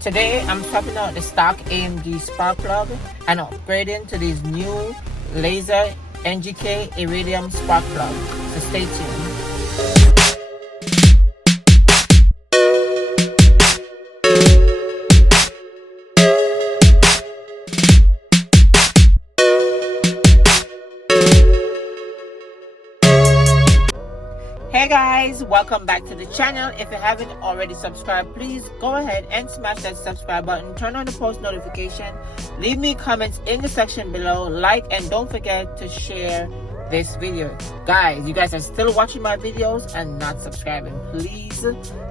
Today I'm swapping out the stock AMG spark plug and upgrading to these new laser NGK Iridium spark plug. So stay tuned. Hey guys, welcome back to the channel. If you haven't already subscribed, please go ahead and smash that subscribe button, turn on the post notification, leave me comments in the section below, like, and don't forget to share this video. Guys, you guys are still watching my videos and not subscribing. Please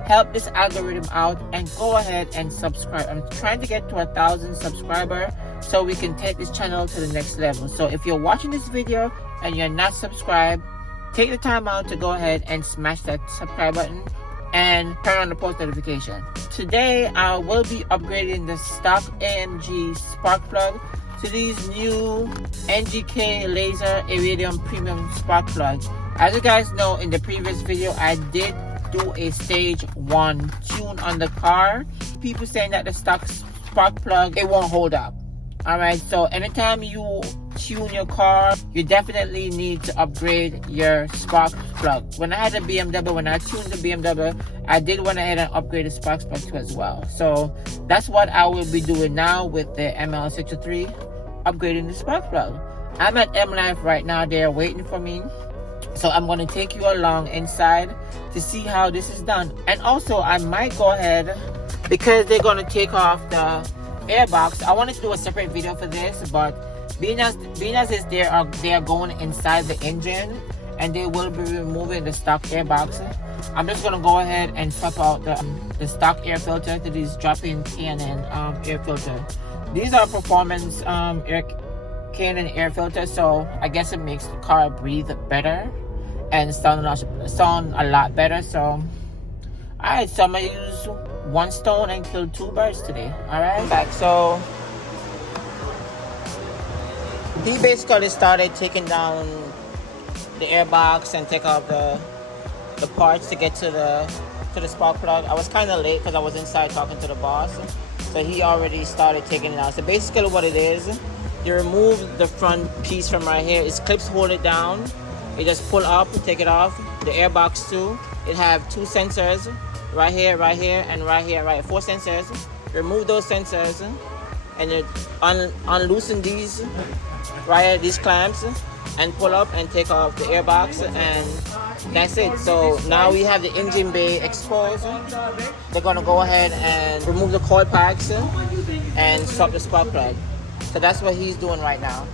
help this algorithm out and go ahead and subscribe. I'm trying to get to 1,000 subscribers so we can take this channel to the next level. So if you're watching this video and you're not subscribed, take the time out to go ahead and smash that subscribe button and turn on the post notification. Today I will be upgrading the stock AMG spark plug to these new NGK laser Iridium premium spark plug. As you guys know, in the previous video I did do a stage 1 tune on the car. People saying that the stock spark plug, it won't hold up. Alright, so anytime you tune your car, you definitely need to upgrade your spark plug. When I had a BMW, when I tuned the BMW, I did went ahead and upgrade the spark plug too as well. So that's what I will be doing now with the Ml63, upgrading the spark plug. I'm at Mlife right now. They're waiting for me. So I'm going to take you along inside to see how this is done. And also I might go ahead, because they're going to take off the airbox. I wanted to do a separate video for this, but being as is they are going inside the engine and they will be removing the stock airbox. I'm just gonna go ahead and swap out the stock air filter to these drop-in K&N air filter. These are performance K&N air filter, so I guess it makes the car breathe better and sound a lot better. So alright, so I'm gonna use one stone and kill two birds today. Alright, back. So he basically started taking down the airbox and take off the parts to get to the spark plug. I was kind of late because I was inside talking to the boss, so he already started taking it out. So basically what it is, you remove the front piece from right here. It's clips hold it down. You just pull up, take it off. The airbox too, it have two sensors, right here, and right here, right. 4 sensors. Remove those sensors and you unloosen these, right, these clamps, and pull up and take off the airbox, and that's it. So now we have the engine bay exposed. They're gonna go ahead and remove the coil packs and swap the spark plug. So that's what he's doing right now.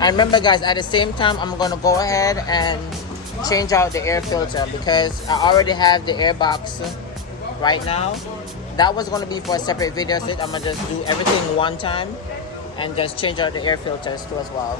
And remember guys, at the same time I'm gonna go ahead and change out the air filter because I already have the airbox right now. That was going to be for a separate video, so I'm gonna just do everything one time and just change out the air filters too as well.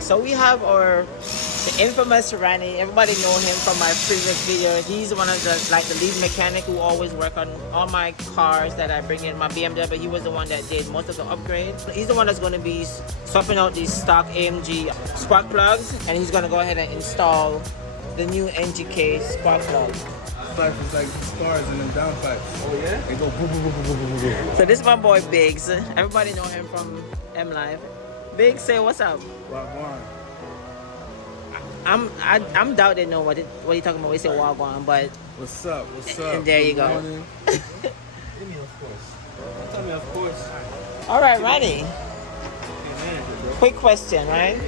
So we have the infamous Ranny. Everybody know him from my previous video. He's one of the lead mechanic who always work on all my cars that I bring in. My BMW, he was the one that did most of the upgrades. He's the one that's going to be swapping out these stock AMG spark plugs, and he's going to go ahead and install the new NGK spark plug. It's like stars in the downpipes. Oh yeah? They go boom, boom, boom, boom, boom, boom, boom. So this is my boy Biggs. Everybody know him from Mlife. Biggs, say what's up. Wagwan. I'm doubt they know what you talking about. We say Wagwan, but What's up? What's up? And there you go. Give me of course. Tell me of course. All right, Ranny. Quick question, right?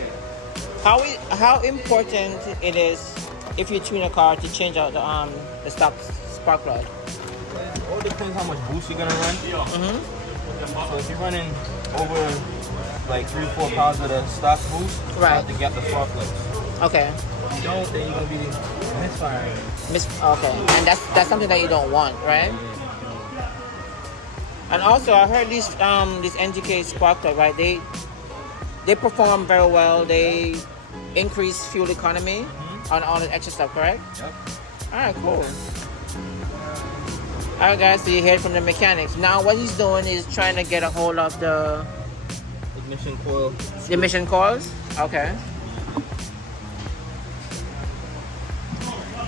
How important it is if you tune a car to change out the stock spark plug? It all depends how much boost you're gonna run. Mm-hmm. So if you're running over like 3-4 pounds of the stock boost, you right, have to get the spark plugs. Okay. If you don't, then you're gonna be misfiring. Okay, and that's something that you don't want, right? And also, I heard these NGK spark plug, right? They perform very well. They increase fuel economy on all the extra stuff, correct? Yep. All right, cool. All right, guys. So you heard from the mechanics. Now, what he's doing is trying to get a hold of the Ignition coil. The emission coils? Okay.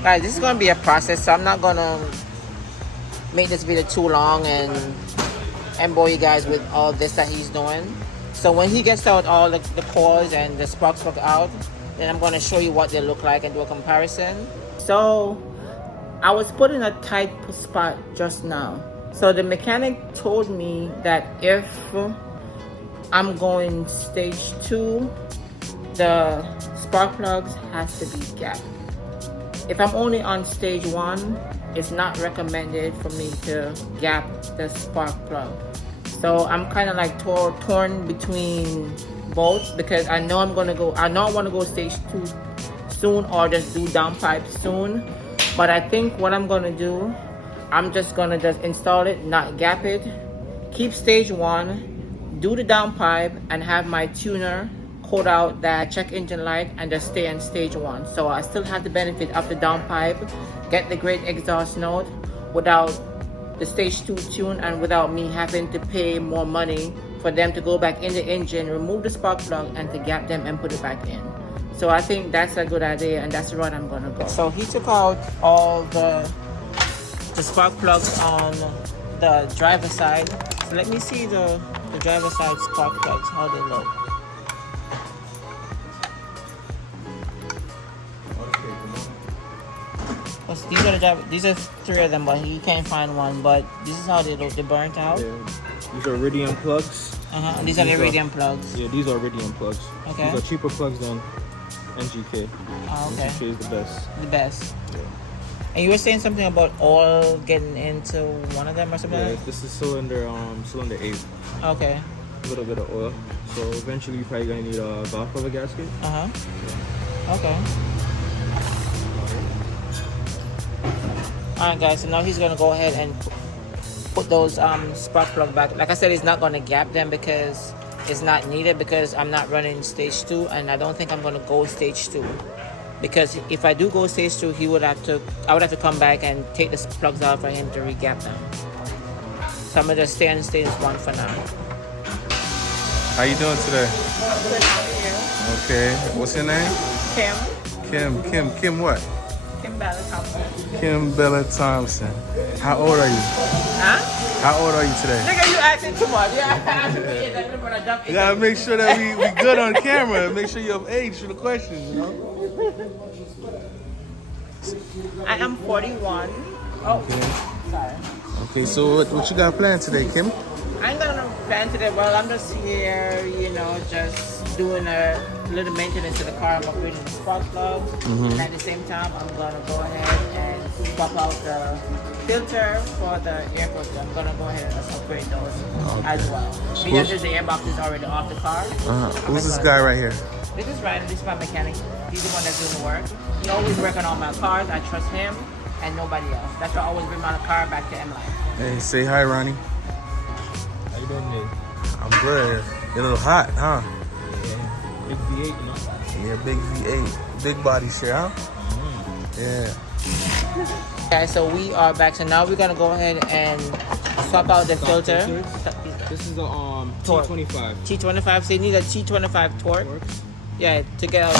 Guys, this is gonna be a process, so I'm not gonna make this video too long and bore you guys with all this that he's doing. So when he gets out all the cores and the sparks plug out, then I'm gonna show you what they look like and do a comparison. So I was put in a tight spot just now. So the mechanic told me that if I'm going stage 2, the spark plugs has to be gapped. If I'm only on stage 1, it's not recommended for me to gap the spark plug. So I'm kind of like torn between both, because I know I want to go stage 2 soon, or just do downpipe soon. But I think what I'm gonna do, I'm just gonna install it, not gap it, keep stage 1, do the downpipe, and have my tuner code out that check engine light and just stay on stage 1. So I still have the benefit of the downpipe, get the great exhaust note without the stage 2 tune, and without me having to pay more money for them to go back in the engine, remove the spark plug, and to gap them and put it back in. So I think that's a good idea, and that's the route I'm gonna go. So he took out all the spark plugs on the driver side. So let me see the driver side spark plugs, how they look. These are 3 of them, but he can't find one. But this is how they look. They burnt out. Yeah. These are Iridium plugs. These are the Iridium plugs. Yeah, these are Iridium plugs. Okay. These are cheaper plugs than NGK. Oh, okay. NGK is the best. The best. Yeah. And you were saying something about oil getting into one of them or something? Yeah, this is cylinder 8. Okay. A little bit of oil. So eventually you're probably gonna need a valve cover gasket. Yeah. Okay. Alright guys, so now he's gonna go ahead and put those spark plug back. Like I said, he's not gonna gap them because it's not needed, because I'm not running stage 2, and I don't think I'm gonna go stage 2. Because if I do go stage 2, I would have to come back and take the plugs out for him to re-gap them. So I'm gonna just stay on stage 1 for now. How you doing today? Good, how are you? Okay. What's your name? Kim. Kim what? Kim Bella Thompson. Kim Bella Thompson. How old are you? Huh? How old are you today? Nigga, you acting too much. You acting too much. You gotta make sure that we good on camera. Make sure you're of age for the questions, you know? I am 41. Oh, Okay. sorry. Okay, so what you got planned today, Kim? I ain't got no plan today. Well, I'm just here, just doing a little maintenance to the car. I'm upgrading the spark plugs. And at the same time, I'm gonna go ahead and swap out the filter for the air filter. I'm gonna go ahead and upgrade those as well. Because the airbox is already off the car. Who's this guy right here? This is Ranny. This is my mechanic. He's the one that's doing the work. He always works on all my cars. I trust him and nobody else. That's why I always bring my car back to Mlife. Hey, say hi, Ronnie. How you doing, Nick? I'm good. You're a little hot, huh? Yeah. Big V8, you know? Yeah, big V8. Big body share, huh? Yeah. Okay, so we are back. So now we're gonna go ahead and swap out the filter. This is a Torque. T25. T25. So you need a T25 torque. Yeah, to get out.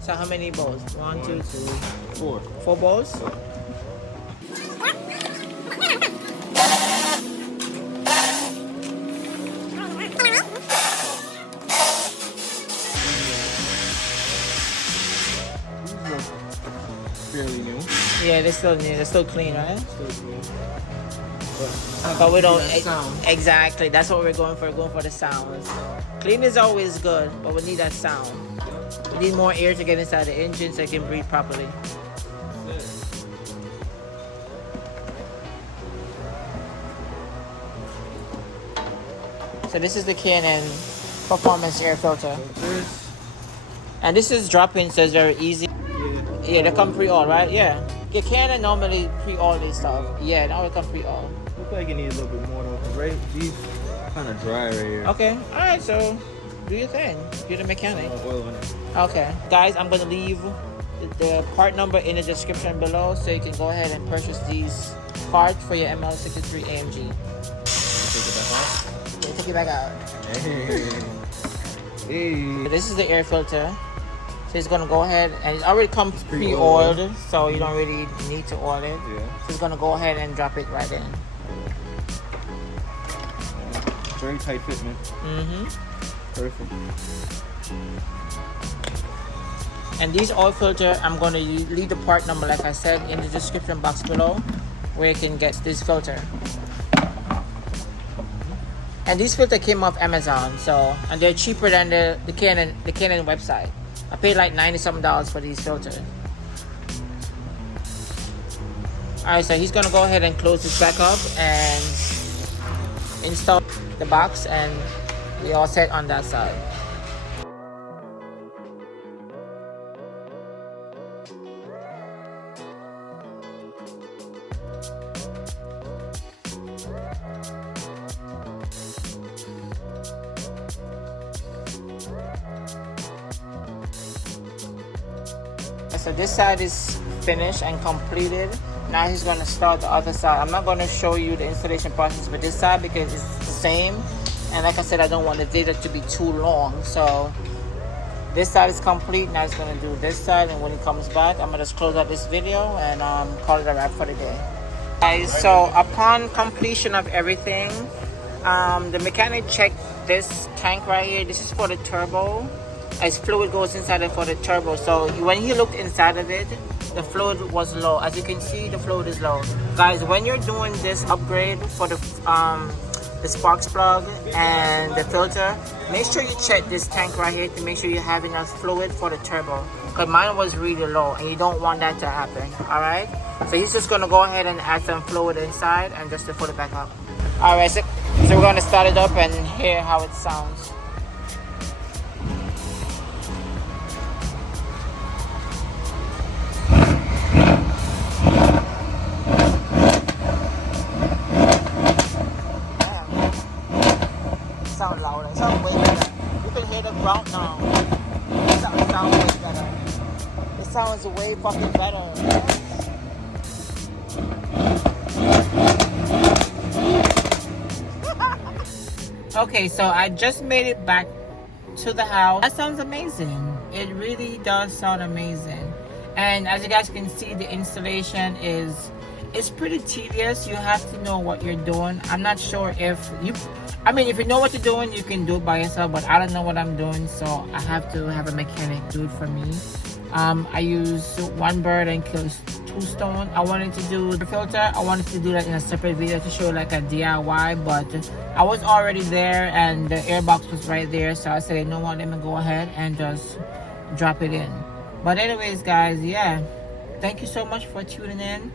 So how many balls? 1, 2, 3, 4. 4 balls? Fairly new. Yeah, they're still new. They're still clean, right? Still clean. But we don't sound. exactly. That's what we're going for. We're going for the sound. So clean is always good, but we need that sound. We need more air to get inside the engine so it can breathe properly. So this is the K&N Performance Air Filter, and this is drop-in, so it's very easy. Yeah, they come pre-all, right? Yeah. Yeah, K&N normally pre-all this stuff. Yeah, now they come pre-all. Look like it needs a little bit more though, 'cause right? These kind of dry right here. Okay. All right. So do your thing. You're the mechanic. Oil on it. Okay, guys, I'm gonna leave the part number in the description below, so you can go ahead and purchase these part for your Ml63 AMG. Okay, take it back out. Hey. This is the air filter. So it's gonna go ahead, and it already comes pre-oiled, so you don't really need to oil it. Yeah. So it's gonna go ahead and drop it right in. Very tight fit, man. Perfect. And these oil filter, I'm gonna leave the part number, like I said, in the description box below, where you can get this filter. And these filter came off Amazon, so, and they're cheaper than the Canon website. I paid like $90-something for these filters. Alright, so he's gonna go ahead and close this back up and install the box, and we're all set on that side. So this side is finished and completed. Now he's going to start the other side. I'm not going to show you the installation process for this side because it's the same. And like I said, I don't want the video to be too long. So this side is complete. Now he's going to do this side. And when he comes back, I'm going to just close out this video and call it a wrap for the day. Guys, so upon completion of everything, the mechanic checked this tank right here. This is for the turbo. As fluid goes inside it for the turbo. So when he looked inside of it, the fluid was low. As you can see, the fluid is low. Guys, when you're doing this upgrade for the sparks plug and the filter, make sure you check this tank right here to make sure you have enough fluid for the turbo. Because mine was really low and you don't want that to happen. Alright? So he's just going to go ahead and add some fluid inside and just to put it back up. Alright, so we're going to start it up and hear how it sounds. Sound louder. It sounds way better. You can hear the ground now. It sounds way better. It sounds way fucking better. Okay, so I just made it back to the house. That sounds amazing. It really does sound amazing. And as you guys can see, the installation it's pretty tedious. You have to know what you're doing. I'm not sure if you know what you're doing, you can do it by yourself, but I don't know what I'm doing, so I have to have a mechanic do it for me. I use one bird and kills two stones. I wanted to do the filter. I wanted to do that in a separate video to show like a DIY, but I was already there and the air box was right there, so I said, you know what, let me go ahead and just drop it in. But anyways, guys, yeah, thank you so much for tuning in.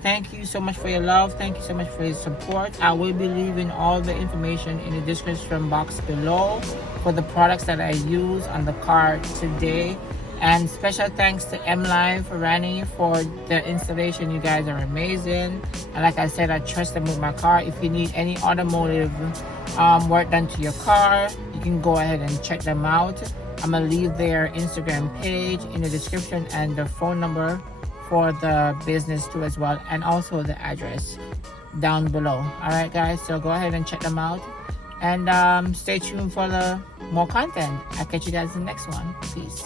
Thank you so much for your love. Thank you so much for your support. I will be leaving all the information in the description box below for the products that I use on the car today. And special thanks to Mlife, Ranny, for the installation. You guys are amazing. And like I said, I trust them with my car. If you need any automotive work done to your car, you can go ahead and check them out. I'm going to leave their Instagram page in the description and the phone number for the business too as well, and also the address down below. All right, guys, so go ahead and check them out and stay tuned for the more content. I'll catch you guys in the next one. Peace.